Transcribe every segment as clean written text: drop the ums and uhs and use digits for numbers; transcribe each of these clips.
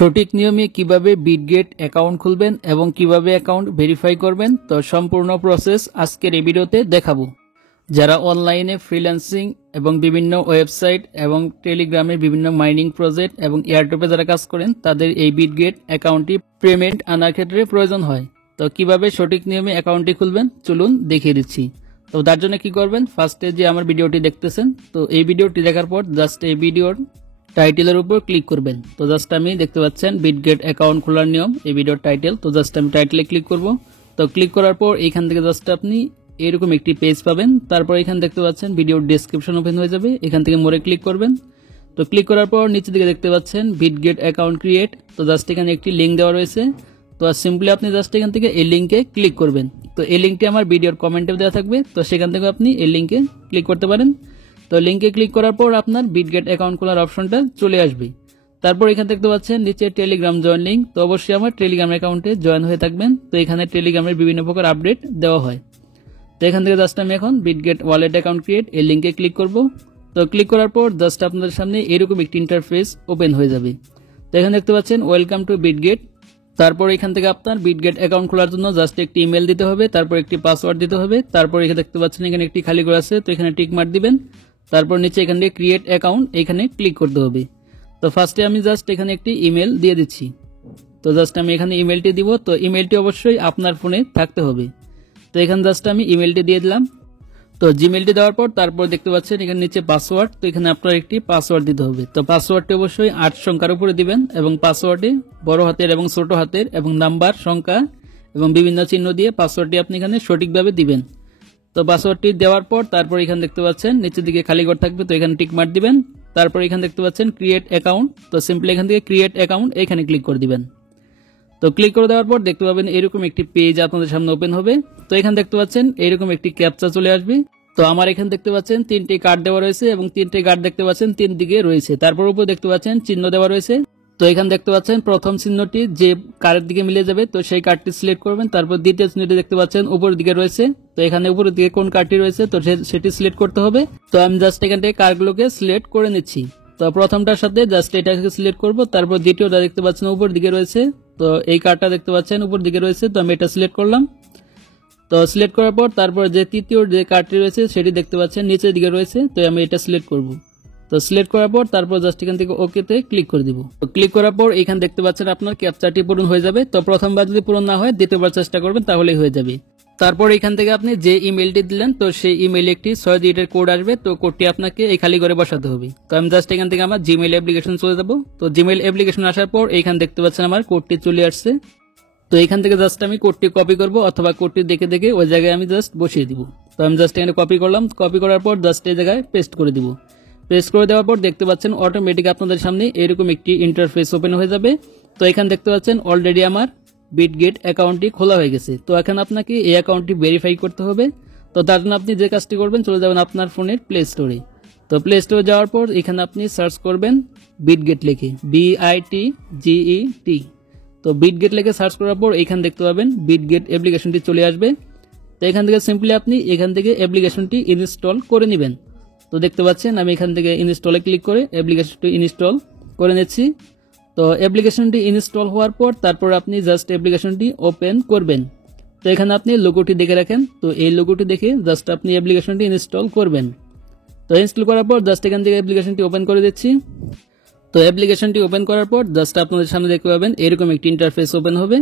সঠিক নিয়মে কিভাবে বিটগেট অ্যাকাউন্ট খুলবেন এবং কিভাবে অ্যাকাউন্ট ভেরিফাই করবেন তো সম্পূর্ণ প্রসেস আজকের এই ভিডিওতে দেখাবো। যারা অনলাইনে ফ্রিল্যান্সিং এবং বিভিন্ন ওয়েবসাইট এবং টেলিগ্রামে বিভিন্ন মাইনিং প্রজেক্ট এবং এয়ারড্রপে যারা কাজ করেন তাদের এই বিটগেট অ্যাকাউন্টটি পেমেন্ট আনার ক্ষেত্রে প্রয়োজন হয়। তো কিভাবে সঠিক নিয়মে অ্যাকাউন্টটি খুলবেন চলুন দেখিয়ে দিচ্ছি। তো তার জন্য কি করবেন, ফার্স্টে যে আমার ভিডিওটি দেখতেছেন তো এই ভিডিওটি দেখার পর জাস্ট এই ভিডিওর টাইটেলের উপর ক্লিক করবেন। তো জাস্ট আমি দেখতে পাচ্ছেন বিটগেট অ্যাকাউন্ট খোলার নিয়ম, এই ভিডিওর টাইটেল। তো জাস্ট আমি টাইটেলে ক্লিক করব। তো ক্লিক করার পর এইখান থেকে জাস্ট আপনি এরকম একটি পেজ পাবেন। তারপর এখানে দেখতে পাচ্ছেন ভিডিওর ডেসক্রিপশন ওপেন হয়ে যাবে, এখান থেকে মোরে ক্লিক করবেন। তো ক্লিক করার পর নিচের দিকে দেখতে পাচ্ছেন বিটগেট অ্যাকাউন্ট ক্রিয়েট। তো জাস্ট এখানে একটি লিঙ্ক দেওয়া রয়েছে। তো সিম্পলি আপনি জাস্ট এখান থেকে এই লিঙ্কে ক্লিক করবেন। তো এই লিঙ্কটি আমার ভিডিওর কমেন্টে দেওয়া থাকবে, তো সেখান থেকে আপনি এই লিঙ্কে ক্লিক করতে পারেন। তো লিঙ্কে ক্লিক করার পর আপনার বিটগেট অ্যাকাউন্ট খোলার অপশনটা চলে আসবে। তারপর এখানে দেখতে পাচ্ছেন নিচে টেলিগ্রাম জয়েন লিঙ্ক। তো অবশ্যই আমার টেলিগ্রাম অ্যাকাউন্টে জয়েন হয়ে থাকবেন। তো এখানে টেলিগ্রামের বিভিন্ন প্রকার আপডেট দেওয়া হয়। তো এখান থেকে জাস্ট আমি এখন বিটগেট ওয়ালেট অ্যাকাউন্ট ক্রিয়েট এই লিঙ্কে ক্লিক করব। তো ক্লিক করার পর জাস্ট আপনাদের সামনে এরকম একটি ইন্টারফেস ওপেন হয়ে যাবে। তো এখানে দেখতে পাচ্ছেন ওয়েলকাম টু বিটগেট। তারপর এখান থেকে আপনার বিটগেট অ্যাকাউন্ট খোলার জন্য জাস্ট একটি ইমেল দিতে হবে, তারপর একটি পাসওয়ার্ড দিতে হবে। তারপর এখানে দেখতে পাচ্ছেন এখানে একটি খালি ঘর আছে, তো এখানে টিক মার্ক দিবেন। তারপর নিচে এখান থেকে ক্রিয়েট অ্যাকাউন্ট এখানে ক্লিক করতে হবে। তো ফার্স্টে আমি জাস্ট এখানে একটি ইমেল দিয়ে দিচ্ছি। তো জাস্ট আমি এখানে ইমেলটি দিব। তো ইমেলটি অবশ্যই আপনার ফোনে থাকতে হবে। তো এখানে জাস্ট আমি ইমেলটি দিয়ে দিলাম। তো জিমেলটি দেওয়ার পর তারপর দেখতে পাচ্ছেন এখানে নিচে পাসওয়ার্ড। তো এখানে আপনার একটি পাসওয়ার্ড দিতে হবে। তো পাসওয়ার্ডটি অবশ্যই 8 সংখ্যার উপরে দিবেন এবং পাসওয়ার্ডে বড় হাতের এবং ছোট হাতের এবং নাম্বার সংখ্যা এবং বিভিন্ন চিহ্ন দিয়ে পাসওয়ার্ডটি আপনি এখানে সঠিকভাবে দিবেন। তো পাসওয়ার্ডটি দেওয়ার পর তারপর এখানে দেখতে পাচ্ছেন নিচের দিকে খালি ঘর থাকবে, তো এখানে টিক মার্ক দিবেন। তারপর এখানে দেখতে পাচ্ছেন ক্রিয়েট অ্যাকাউন্ট। তো সিম্পলি এখান থেকে ক্রিয়েট অ্যাকাউন্ট এখানে ক্লিক করে দিবেন। তো ক্লিক করে দেওয়ার পর দেখতে পাবেন এরকম একটি পেজ আপনাদের সামনে ওপেন হবে। তো এখানে দেখতে পাচ্ছেন এরকম একটি ক্যাপচা চলে আসবে। তো আমার এখানে দেখতে পাচ্ছেন 3টি কার্ড দেওয়া রয়েছে এবং 3টি কার্ড দেখতে পাচ্ছেন 3 দিকে রয়েছে। তারপর উপর দেখতে পাচ্ছেন চিহ্ন দেওয়া রয়েছে। তো এখানে দেখতে পাচ্ছেন প্রথম চিহ্নটি যে কার্ডের দিকে মিলে যাবে তো সেই কার্ডটি সিলেক্ট করবেন। তারপর দ্বিতীয় চিহ্নটি দেখতে পাচ্ছেন উপরের দিকে রয়েছে, তো এখানে উপরের দিকে কোন কার্ডটি রয়েছে তো সেটি সিলেক্ট করতে হবে। তো আমি জাস্ট এখান থেকে কার্ডগুলোকে সিলেক্ট করে নিচ্ছি। তো প্রথমটার সাথে জাস্ট এটাকে সিলেক্ট করব। তারপর দ্বিতীয়টা দেখতে পাচ্ছেন উপরের দিকে রয়েছে, তো এই কার্ডটা দেখতে পাচ্ছেন উপরের দিকে রয়েছে, তো আমি এটা সিলেক্ট করলাম। তো সিলেক্ট করার পর তারপর যে তৃতীয় যে কার্ডটি রয়েছে সেটি দেখতে পাচ্ছেন নিচের দিকে রয়েছে, তো আমি এটা সিলেক্ট করব। তো সিলেক্ট করার পর তারপর জাস্ট এখান থেকে ওকেতে ক্লিক করে দিব। তো ক্লিক করার পর এখানে দেখতে পাচ্ছেন আপনার ক্যাপচাটি পূরণ হয়ে যাবে। তো প্রথমবার যদি পূরণ না হয় দ্বিতীয়বার চেষ্টা করবেন তাহলেই হয়ে যাবে। তারপর এখান থেকে আপনি যে ইমেলটি দিলেন তো সেই ইমেইলে একটি 6 ডিজিটের কোড আসবে। তো কোডটি আপনাকে এই খালি করে বসাতে হবে। তো আমি জাস্ট এখান থেকে আমার জিমেইল অ্যাপ্লিকেশন চলে যাব। তো জিমেইল অ্যাপ্লিকেশন আসার পর এখানে দেখতে পাচ্ছেন আমার কোডটি চলে আসছে। তো এখান থেকে জাস্ট আমি কোডটি কপি করব অথবা কোডটি দেখে দেখে ওই জায়গায় আমি জাস্ট বসিয়ে দিব। তো আমি জাস্ট এখানে কপি করলাম, কপি করার পর জাস্ট এই জায়গায় পেস্ট করে দিব। পেস্ট করে দেওয়ার পর দেখতে পাচ্ছেন অটোমেটিক আপনাদের সামনে এরকম একটি ইন্টারফেস ওপেন হয়ে যাবে। তো এখানে দেখতে পাচ্ছেন অলরেডি আমার বিটগেট অ্যাকাউন্টটি খোলা হয়ে গেছে। তো এখন আপনাকে এই অ্যাকাউন্টটি ভেরিফাই করতে হবে। তো তার জন্য আপনি যে কাজটি করবেন চলে যাবেন আপনার ফোনের প্লে স্টোরে। তো প্লে স্টোরে যাওয়ার পর এখানে আপনি সার্চ করবেন বিটগেট লিখে, BITGET। তো বিটগেট লিখে সার্চ করার পর এখানে দেখতে পাবেন বিটগেট অ্যাপ্লিকেশনটি চলে আসবে। তো এখান থেকে সিম্পলি আপনি এখান থেকে অ্যাপ্লিকেশনটি ইনস্টল করে নেবেন। তো দেখতে পাচ্ছেন আমি এখান থেকে ইনস্টলে ক্লিক করে অ্যাপ্লিকেশনটি ইনস্টল করে নিচ্ছি। তো অ্যাপ্লিকেশনটি ইনস্টল হওয়ার পর তারপর আপনি জাস্ট অ্যাপ্লিকেশনটি ওপেন করবেন। তো এখানে আপনি লোগোটি দেখে রাখেন, তো এই লোগোটি দেখে জাস্ট আপনি অ্যাপ্লিকেশনটি ইনস্টল করবেন। তো ইনস্টল করার পর জাস্ট এখান থেকে অ্যাপ্লিকেশনটি ওপেন করে দিচ্ছি। তো অ্যাপ্লিকেশনটি ওপেন করার পর জাস্ট আপনাদের সামনে দেখতে পাবেন এরকম একটি ইন্টারফেস ওপেন হবে।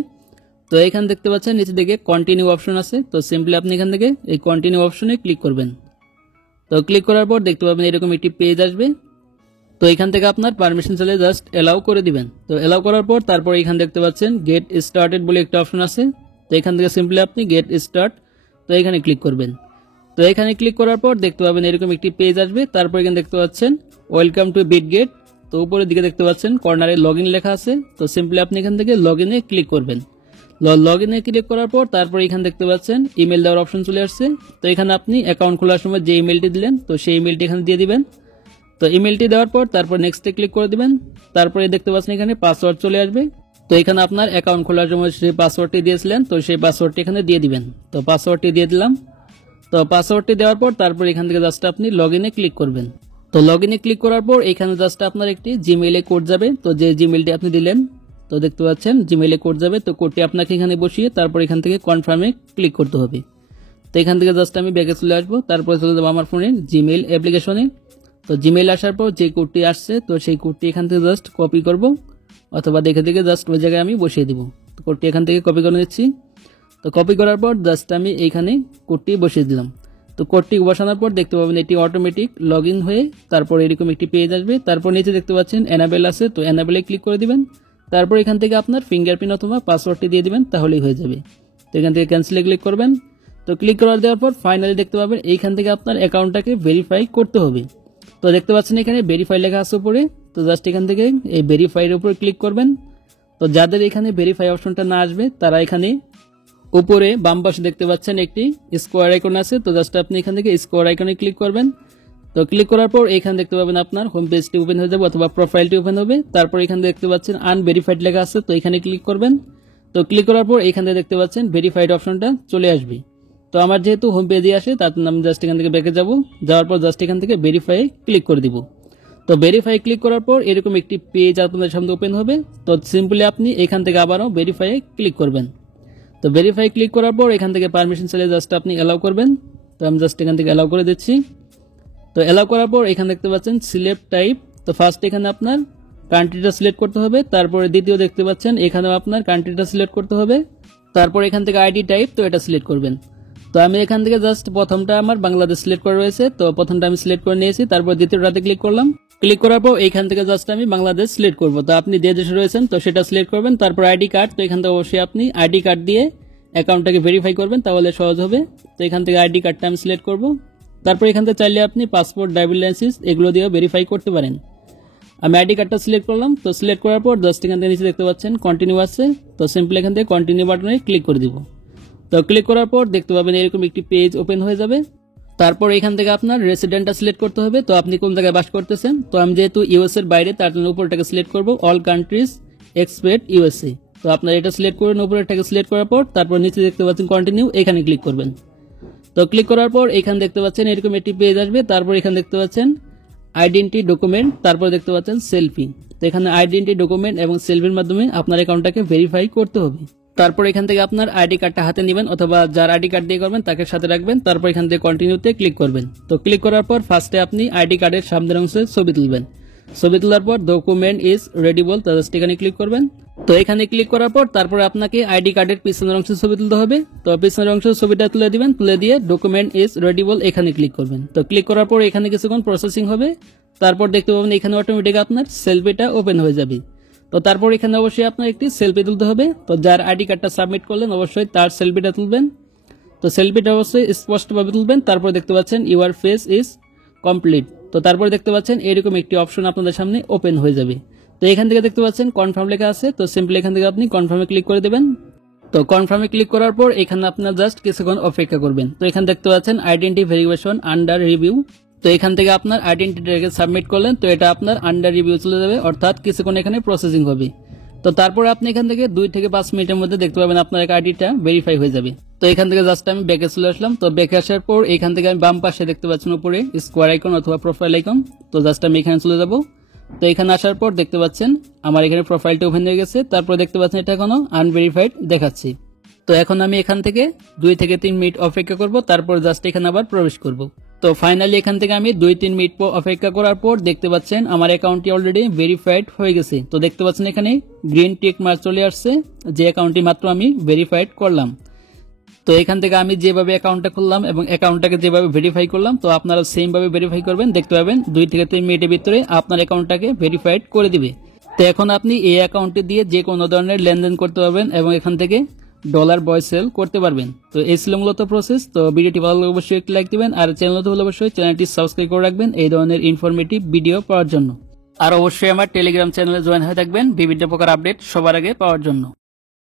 তো এখানে দেখতে পাচ্ছেন নিচে দিকে কন্টিনিউ অপশন আছে। তো সিম্পলি আপনি এখান থেকে এই কন্টিনিউ অপশনে ক্লিক করবেন। তো ক্লিক করার পর দেখতে পাবেন এরকম একটি পেজ আসবে। তো এখান থেকে আপনার পারমিশন চাইলে জাস্ট এলাও করে দিবেন। তো এলাও করার পর তারপর এখানে দেখতে পাচ্ছেন গেট স্টার্টেড বলে একটা অপশন আছে। তো এখান থেকে সিম্পলি আপনি গেট স্টার্ট, তো এখানে ক্লিক করবেন। তো এখানে ক্লিক করার পর দেখতে পাবেন এরকম একটি পেজ আসবে। তারপর এখানে দেখতে পাচ্ছেন ওয়েলকাম টু বিটগেট। তো উপরের দিকে দেখতে পাচ্ছেন কর্নারে লগইন লেখা আছে। তো সিম্পলি আপনি এখান থেকে লগইনে ক্লিক করবেন। লগইনে ক্লিক করার পর তারপর এখানে দেখতে পাচ্ছেন ইমেল দেওয়ার অপশন চলে আসছে। তো এখানে আপনি অ্যাকাউন্ট খোলার সময় যে ইমেলটি দিলেন তো সেই ইমেলটি এখানে দিয়ে দিবেন। তো ইমেলটি দেওয়ার পর তারপর নেক্সটে ক্লিক করে দিবেন। তারপরে দেখতে পাচ্ছেন এখানে পাসওয়ার্ড চলে আসবে। তো এখানে আপনার অ্যাকাউন্ট খোলার সময় যে পাসওয়ার্ডটি দিয়েছিলেন তো সেই পাসওয়ার্ডটি এখানে দিয়ে দিবেন। তো পাসওয়ার্ডটি দিয়ে দিলাম। তো পাসওয়ার্ডটি দেওয়ার পর তারপর এখান থেকে জাস্ট আপনি লগইনে ক্লিক করবেন। তো লগইনে ক্লিক করার পর এখানে জাস্ট আপনার একটি জিমেইলে কোড যাবে। তো যে জিমেইলটি আপনি দিলেন তো দেখতে পাচ্ছেন জিমেইলে কোড যাবে, তো কোডটি আপনাকে এখানে বসিয়ে তারপর এখান থেকে কনফার্মে ক্লিক করতে হবে। তো এখান থেকে জাস্ট আমি ব্যাকে চলে আসবো, তারপরে চলে যাবো আমার ফোনের জিমেইল অ্যাপ্লিকেশনে। তো জিমেইল আসার পর যে কোডটি আসছে তো সেই কোডটি এখান থেকে জাস্ট কপি করব, অথবা দেখে দেখে জাস্ট ওই জায়গায় আমি বসিয়ে দিব। তো কোডটি এখান থেকে কপি করে নিচ্ছি। তো কপি করার পর জাস্ট আমি এইখানে কোডটি বসিয়ে দিলাম। তো কোডটি বসানোর পর দেখতে পাবেন এটি অটোমেটিক লগ ইন হয়ে তারপর এরকম একটি পেজ আসবে। তারপর নিচে দেখতে পাচ্ছেন এনাবেল আছে, তো এনাবেলে ক্লিক করে দিবেন। তারপর এখান থেকে আপনার ফিঙ্গারপ্রিন্ট অথবা পাসওয়ার্ডটি দিয়ে দিবেন, তাহলেই হয়ে যাবে। তো এখান থেকে ক্যান্সেলে ক্লিক করবেন। তো ক্লিক করার দেওয়ার পর ফাইনালি দেখতে পাবেন এইখান থেকে আপনার অ্যাকাউন্টটাকে ভেরিফাই করতে হবে। তো দেখতে পাচ্ছেন এখানে ভেরিফাই লেখা আছে উপরে, তো জাস্ট এখান থেকে এই ভেরিফাইয়ের উপর ক্লিক করবেন। তো যাদের এখানে ভেরিফাই অপশনটা না আসবে তারা এখানে উপরে বাম পাশে দেখতে পাচ্ছেন একটি স্কোয়ার আইকন আছে, তো জাস্ট আপনি এখান থেকে স্কোয়ার আইকনে ক্লিক করবেন। তো ক্লিক করার পর এখানে দেখতে পাবেন আপনার হোম পেজটি ওপেন হয়ে যাবে অথবা প্রোফাইলটি ওপেন হবে। তারপর এখানে দেখতে পাচ্ছেন আনভেরিফাইড লেখা আছে, তো এখানে ক্লিক করবেন। তো ক্লিক করার পর এখানে দেখতে পাচ্ছেন ভেরিফাইড অপশনটা চলে আসবে। তো আমার যেহেতু হোম পেজে আসে তার জন্য আমি জাস্ট এখান থেকে ব্যাকে যাব, যাওয়ার পর জাস্ট এখান থেকে ভেরিফাই ক্লিক করে দিব। তো ভেরিফাই ক্লিক করার পর এরকম একটি পেজ আপনাদের সামনে ওপেন হবে। তো সিম্পলি আপনি এখান থেকে আবারও ভেরিফাই ক্লিক করবেন। তো ভেরিফাই ক্লিক করার পর এখান থেকে পারমিশন চাইলে জাস্ট আপনি অ্যালাউ করবেন। তো আমি জাস্ট এখান থেকে অ্যালাউ করে দিচ্ছি। তো অ্যালাউ করার পর এখানে দেখতে পাচ্ছেন সিলেক্ট টাইপ, তো ফার্স্ট এখানে আপনার কান্ট্রিটা সিলেক্ট করতে হবে। তারপরে দ্বিতীয় দেখতে পাচ্ছেন এখানেও আপনার কান্ট্রিটা সিলেক্ট করতে হবে। তারপর এখান থেকে আইডি টাইপ, তো এটা সিলেক্ট করবেন। তো আমি এখান থেকে জাস্ট প্রথমটা আমার বাংলাদেশ সিলেক্ট করা রয়েছে, তো প্রথমটা আমি সিলেক্ট করে নিয়েছি। তারপর দ্বিতীয়টাতে ক্লিক করলাম। ক্লিক করার পর এখান থেকে জাস্ট আমি বাংলাদেশ সিলেক্ট করব। তো আপনি যে দেশে রয়েছেন তো সেটা সিলেক্ট করবেন। তারপর আইডি কার্ড, তো এখান থেকে অবশ্যই আপনি আইডি কার্ড দিয়ে অ্যাকাউন্টটাকে ভেরিফাই করবেন, তাহলে সহজ হবে। তো এখান থেকে আইডি কার্ডটা আমি সিলেক্ট করব। তারপর এখান থেকে চাইলে আপনি পাসপোর্ট, ড্রাইভিং লাইসেন্স এগুলো দিয়েও ভেরিফাই করতে পারেন। আমি আইডি কার্ডটা সিলেক্ট করলাম। তো সিলেক্ট করার পর জাস্ট এখান থেকে নিচে দেখতে পাচ্ছেন কন্টিনিউ আছে, তো সিম্পলি এখান থেকে কন্টিনিউ বাটনে ক্লিক করে দিব। তো ক্লিক করার পর দেখতে পাবেন এরকম একটি পেজ ওপেন হয়ে যাবে। তারপর এখান থেকে আপনার রেসিডেন্টটা সিলেক্ট করতে হবে, তো আপনি কোন জায়গায় বাস করতেছেন। তো আমি যেহেতু ইউএস এর বাইরে তার জন্য উপরটাকে সিলেক্ট করব, অল কান্ট্রিজ এক্সপেক্ট ইউএসএ। তো আপনার এটা সিলেক্ট করবেন, উপরেরটাকে সিলেক্ট করার পর তারপর নিচে দেখতে পাচ্ছেন কন্টিনিউ, এখানে ক্লিক করবেন। তো ক্লিক করার পর এখানে দেখতে পাচ্ছেন এরকম একটি পেজ আসবে। তারপর এখানে দেখতে পাচ্ছেন আইডেন্টি ডকুমেন্ট, তারপর দেখতে পাচ্ছেন সেলফি। তো এখানে আইডেন্টি ডকুমেন্ট এবং সেলফির মাধ্যমে আপনার অ্যাকাউন্টটাকে ভেরিফাই করতে হবে। তারপর এখান থেকে আপনার আইডি কার্ডটা হাতে নেবেন অথবা যার আইডি কার্ড দিয়ে করবেন তাকে সাথে রাখবেন। তারপর এখান থেকে কন্টিনিউতে ক্লিক করবেন। তো ক্লিক করার পর ফার্স্টে আপনি আইডি কার্ডের সামনের অংশে ছবি তুলবেন। ছবি তোলার পর ডকুমেন্ট ইজ রেডিবল, তো জাস্ট এখানে ক্লিক করবেন। তো এখানে ক্লিক করার পর তারপর আপনাকে আইডি কার্ডের পিছনের অংশে ছবি তুলতে হবে। তো পিছনের অংশের ছবিটা তুলে দিবেন, তুলে দিয়ে ডকুমেন্ট ইজ রেডিবল এখানে ক্লিক করবেন। তো ক্লিক করার পর এখানে কিছুক্ষণ প্রসেসিং হবে। তারপর দেখতে পাবেন এখানে অটোমেটিক আপনার সেলফিটা ওপেন হয়ে যাবে। তো তারপর এখানে অবশ্যই আপনার একটি সেলফি তুলতে হবে। তো যার আইডি কার্ডটা সাবমিট করলেন অবশ্যই তার সেলফিটা তুলবেন। তো সেলফিটা অবশ্যই স্পষ্টভাবে তুলবেন। তারপর দেখতে পাচ্ছেন ইউর ফেস ইজ কমপ্লিট। তো তারপর দেখতে পাচ্ছেন এরকম একটি অপশন আপনাদের সামনে ওপেন হয়ে যাবে। তো এখান থেকে দেখতে পাচ্ছেন কনফার্ম লেখা আছে, তো সিম্পলি এখান থেকে আপনি কনফার্মে ক্লিক করে দেবেন। তো কনফার্মে ক্লিক করার পর এখানে আপনার জাস্ট কিছুক্ষণ অপেক্ষা করবেন। তো এখানে দেখতে পাচ্ছেন আইডেন্টি ভেরিফিকেশন আন্ডার রিভিউ। তো এখান থেকে আপনার আইডেন্টিটিটাকে সাবমিট করলেন, তো এটা আপনার আন্ডার রিভিউ চলে যাবে, অর্থাৎ কিছুক্ষণ এখানে প্রসেসিং হবে। তো তারপর আপনি এখান থেকে 2 থেকে 5 মিনিটের মধ্যে দেখতে পাবেন আপনার আইডিটা ভেরিফাই হয়ে যাবে। তো এখান থেকে জাস্ট আমি ব্যাকে চলে আসলাম। তো ব্যাকে আসার পর এখান থেকে আমি বাম পাশে দেখতে পাচ্ছেন উপরে স্কোয়ার আইকন অথবা প্রোফাইল আইকন, তো জাস্ট আমি এখানে চলে যাব। তো এখানে আসার পর দেখতে পাচ্ছেন আমার এখানে প্রোফাইলটা ওপেন হয়ে গেছে। তারপর দেখতে পাচ্ছেন এটা এখনো আনভেরিফাইড দেখাচ্ছি। তো এখন আমি এখান থেকে 2 থেকে 3 মিনিট অপেক্ষা করব, তারপর জাস্ট এখানে আবার প্রবেশ করব। তো ফাইনালি এখান থেকে আমি 2-3 মিনিট অপেক্ষা করার পর দেখতে পাচ্ছেন আমার অ্যাকাউন্টটি অলরেডি ভেরিফাইড হয়ে গেছে। তো দেখতে পাচ্ছেন এখানে গ্রিন টিক মার্ক চলে আসছে যে অ্যাকাউন্টটি মাত্র আমি ভেরিফাইড করলাম। তো এখান থেকে আমি যেভাবে অ্যাকাউন্টটা খুললাম এবং অ্যাকাউন্টটাকে যেভাবে ভেরিফাই করলাম, তো আপনারা সেম ভাবে ভেরিফাই করবেন। দেখতে পাবেন 2 থেকে 3 মিনিটের ভিতরে আপনার অ্যাকাউন্টটাকে ভেরিফাইড করে দিবে। তো এখন আপনি এই অ্যাকাউন্টে দিয়ে যে কোনো ধরনের লেনদেন করতে পারবেন এবং এখান থেকে ডলার বয় সেল করতে পারবেন। তো এই ছিল মূলত প্রসেস। তো ভিডিওটি ভালো লাগলে অবশ্যই একটি লাইক দিবেন, আর চ্যানেল তো হলে অবশ্যই চ্যানেলটি সাবস্ক্রাইব করে রাখবেন এই ধরনের ইনফরমেটিভ ভিডিও পাওয়ার জন্য। আর অবশ্যই আমার টেলিগ্রাম চ্যানেলে জয়েন হয়ে থাকবেন বিভিন্ন প্রকার আপডেট সবার আগে পাওয়ার জন্য।